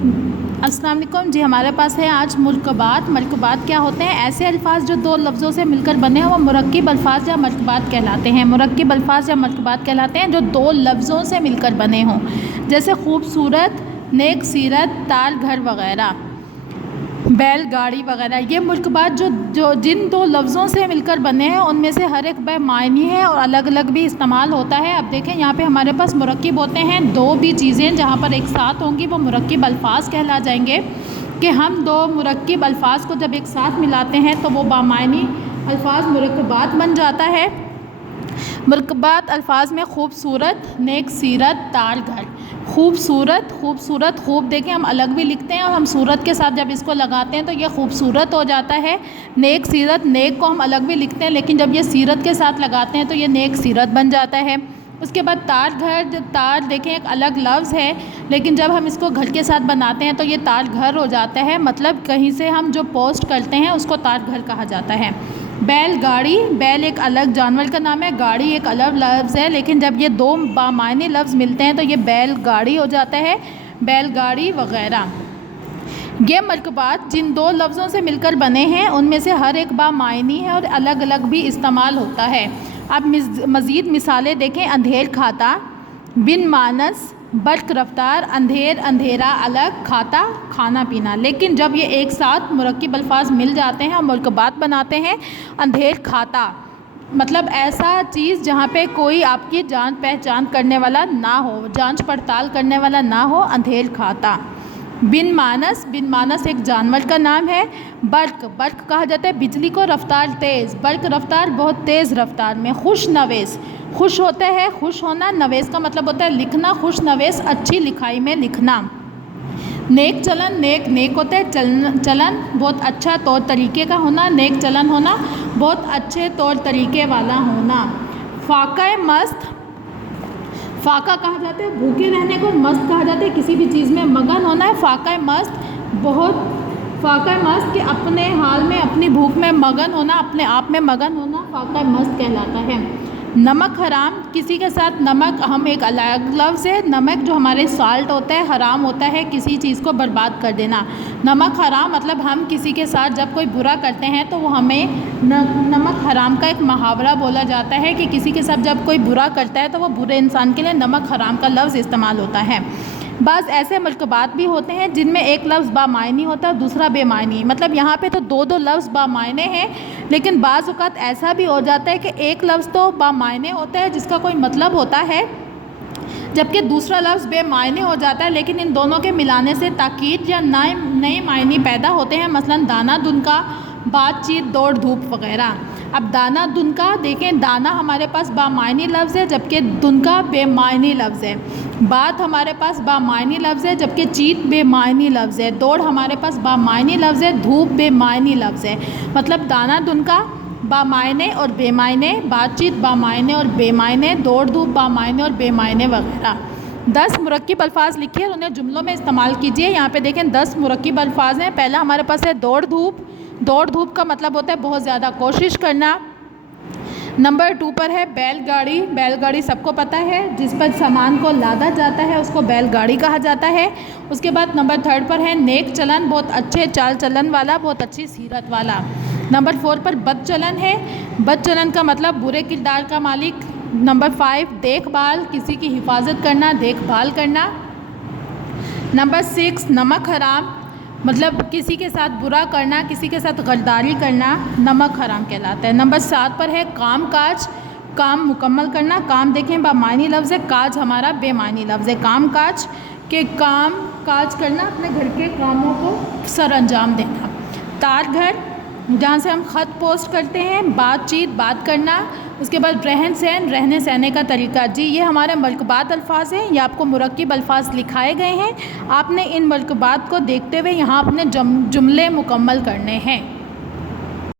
अस्सलाम वालेकुम जी। हमारे पास है आज मरकबात। मरकबात क्या होते हैं? ऐसे अल्फाज जो दो लफ्ज़ों से मिलकर बने हैं वो मुरक्किब अल्फाज या मरकबात कहलाते हैं। मुरक्किब अल्फाज या मरकबात कहलाते हैं जो दो लफ्ज़ों से मिलकर बने हों, जैसे खूबसूरत, नेक सीरत, तार घर वग़ैरह, बैलगाड़ी वग़ैरह। ये मुरकबात जो जिन दो लफ्ज़ों से मिलकर बने हैं उनमें से हर एक बेमानी है और अलग अलग भी इस्तेमाल होता है। अब देखें यहाँ पे हमारे पास मुरक्किब होते हैं दो भी चीज़ें जहाँ पर एक साथ होंगी वो मुरक्किब अल्फाज कहला जाएंगे। कि हम दो मुरक्किब अल्फाज को जब एक साथ मिलाते हैं तो वो बामानी अल्फाज मुरकबात बन जाता है। मुरकबात अल्फाज में खूबसूरत, नेक सीरत, तार घर। खूबसूरत, खूबसूरत, खूब देखें हम अलग भी लिखते हैं और हम सूरत के साथ जब इसको लगाते हैं तो ये खूबसूरत हो जाता है। नेक सीरत, नेक को हम अलग भी लिखते हैं लेकिन जब ये सीरत के साथ लगाते हैं तो ये नेक सीरत बन जाता है। उसके बाद तार घर, जब तार देखें एक अलग लफ्ज़ है लेकिन जब हम इसको घर के साथ बनाते हैं तो ये तार घर हो जाता है। मतलब कहीं से हम जो पोस्ट करते हैं उसको तार घर कहा जाता है। बैलगाड़ी, बैल एक अलग जानवर का नाम है, गाड़ी एक अलग लफ्ज़ है लेकिन जब ये दो बामायने लफ्ज़ मिलते हैं तो ये बैलगाड़ी हो जाता है। बैलगाड़ी वग़ैरह। ये मरकबात जिन दो लफ्ज़ों से मिलकर बने हैं उनमें से हर एक बामायनी है और अलग अलग भी इस्तेमाल होता है। अब मज़ीद मिसालें देखें। अंधेर खाता, बिन मानस, बर्क रफ्तार, अंधेर अंधेरा, अलग, खाता खाना पीना। लेकिन जब ये एक साथ मुरक्किब अल्फाज मिल जाते हैं और मुरकबात बनाते हैं, अंधेर खाता मतलब ऐसा चीज़ जहाँ पे कोई आपकी जान पहचान करने वाला ना हो, जांच पड़ताल करने वाला ना हो, अंधेर खाता। बिन मानस, बिन मानस एक जानवर का नाम है। बर्क, बर्क कहा जाता है बिजली को, रफ्तार तेज़, बर्क रफ्तार बहुत तेज़ रफ्तार में। खुश नवेश, खुश होता है, खुश होना, नवेश का मतलब होता है लिखना, खुश नवेश अच्छी लिखाई में लिखना। नेक चलन, नेक नेक होता है चलन, चलन बहुत अच्छा तौर तरीके का होना, नेक चलन होना बहुत अच्छे तौर तरीके वाला होना। फाका मस्त, फाका कहा जाता है भूखे रहने को, मस्त कहा जाता है किसी भी चीज़ में मगन होना है। फाका मस्त बहुत, फाका मस्त कि अपने हाल में अपनी भूख में मगन होना, अपने आप में मगन होना फाका मस्त कहलाता है। नमक हराम, किसी के साथ नमक हम एक अलग लफ्ज़ है। नमक जो हमारे साल्ट होता है, हराम होता है किसी चीज़ को बर्बाद कर देना। नमक हराम मतलब हम किसी के साथ जब कोई बुरा करते हैं तो वो हमें नमक हराम का एक मुहावरा बोला जाता है कि किसी के साथ जब कोई बुरा करता है तो वो बुरे इंसान के लिए नमक हराम का लफ्ज़ इस्तेमाल होता है। बस ऐसे मरकबात भी होते हैं जिनमें एक लफ्ज़ बामायनी होता है दूसरा बेमायनी। मतलब यहाँ पे तो दो दो लफ्ज़ बामायने हैं लेकिन बाज़ औक़ात ऐसा भी हो जाता है कि एक लफ्ज़ तो बामायने होता है जिसका कोई मतलब होता है जबकि दूसरा लफ्ज़ बेमायने हो जाता है लेकिन इन दोनों के मिलाने से ताकीद या नए मायने पैदा होते हैं। मसलन दाना दुनका, बातचीत, दौड़ धूप वग़ैरह। अब दाना दुनका देखें, दाना हमारे पास बामायनी लफ्ज़ है जबकि दुनका बेमायनी लफ्ज़ है। बात हमारे पास बामायनी लफ्ज़ है जबकि चीत बेमायनी लफ्ज़ है। दौड़ हमारे पास बामायनी लफ्ज़ है, धूप बेमायनी लफ्ज़ है। मतलब दाना दुनका बामायने और बेमायने, बातचीत बामायने और बेमायने, दौड़ धूप बामायने और बेमायने वग़ैरह। 10 मुरक्किब अल्फाज लिखिए और उन्हें जुमलों में इस्तेमाल कीजिए। यहाँ पे देखें 10 मुरक्किब अल्फाज हैं। पहला हमारे पास है दौड़ धूप। दौड़ धूप का मतलब होता है बहुत ज़्यादा कोशिश करना। नंबर 2 पर है बैलगाड़ी। बैलगाड़ी सबको पता है जिस पर सामान को लादा जाता है उसको बैलगाड़ी कहा जाता है। उसके बाद नंबर 3 पर है नेक चलन, बहुत अच्छे चाल चलन वाला, बहुत अच्छी सीरत वाला। नंबर 4 पर बद चलन है। बद चलन का मतलब बुरे किरदार का मालिक। नंबर 5 देखभाल, किसी की हिफाजत करना, देखभाल करना। नंबर 6 नमक हराम, मतलब किसी के साथ बुरा करना, किसी के साथ गद्दारी करना नमक हराम कहलाता है। नंबर 7 पर है काम काज, काम मुकम्मल करना। काम देखें बामायनी लफ्ज़ है, काज हमारा बेमायनी लफ्ज़ है। काम काज के काम काज करना, अपने घर के कामों को सर अंजाम देना। तार घर जहाँ से हम ख़त पोस्ट करते हैं। बातचीत बात करना। उसके बाद रहन सहन, रहने सहने का तरीका। जी ये हमारे मरकबात अल्फाज हैं। ये आपको मुरक्किब अल्फाज लिखाए गए हैं। आपने इन मरकबात को देखते हुए यहाँ अपने जुमले मुकम्मल करने हैं।